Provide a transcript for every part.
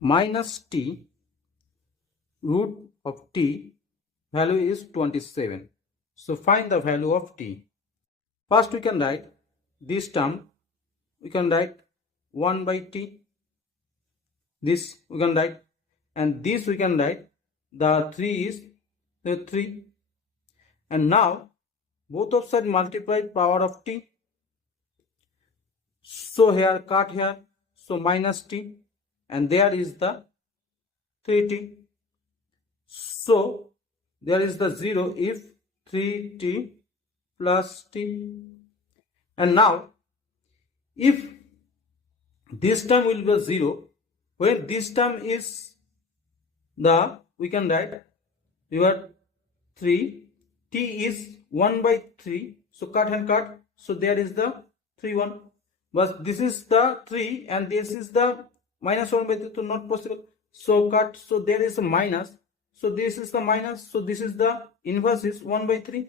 minus t root of t value is 27. So find the value of t. First we can write this term, we can write 1 by t. This we can write, and this we can write the 3 is the 3. And now both of sides multiply power of t. So here cut here, so minus t, and there is the 3t. So there is the 0 if 3t plus t. And now if this term will be 0, when this term is the, we can write your 3, t is 1 by 3, so cut and cut, so there is the 3 1. But this is the 3 and this is the minus 1 by 3, so not possible, so cut, so there is a minus, so this is the minus, so this is the inverse is 1 by 3,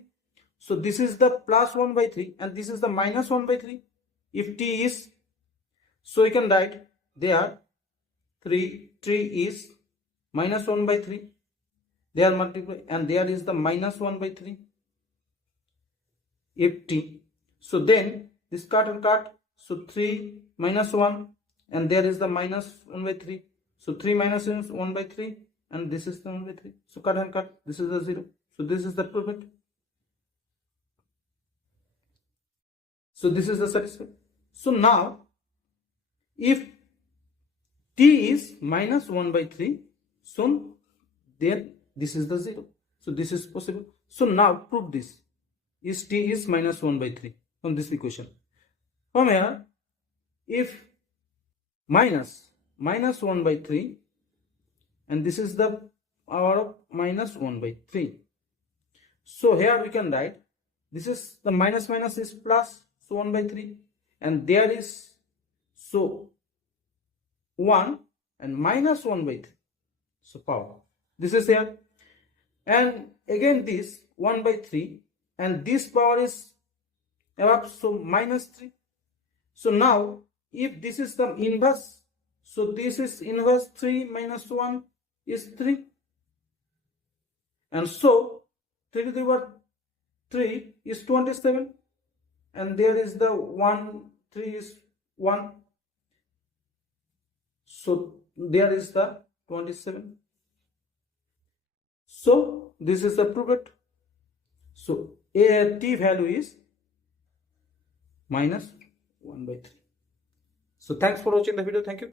so this is the plus 1 by 3 and this is the minus 1 by 3 if t is, so you can write there 3 is minus 1 by 3, they are multiplied, and there is the minus 1 by 3 if t. So then this cut and cut, so 3 minus 1 and there is the minus 1 by 3, so 3 minus 1 by 3 and this is the 1 by 3, so cut and cut, this is the 0, so this is the perfect. So this is the satisfied. So now if t is minus 1 by 3, so then this is the 0, so this is possible. So now prove this is t is minus 1 by 3 from this equation. From here, if minus 1 by 3 and this is the power of minus 1 by 3, so here we can write this is the minus is plus, so 1 by 3, and there is so 1 and minus 1 by 3, so power, this is here, and again this 1 by 3 and this power is above, so minus 3. So now if this is the inverse, so this is inverse 3 minus 1 is 3, and so 3 to the power 3 is 27, and there is the 1, 3 is 1, so there is the 27. So this is the proved. So a t value is minus 1 by 3. So thanks for watching the video. Thank you.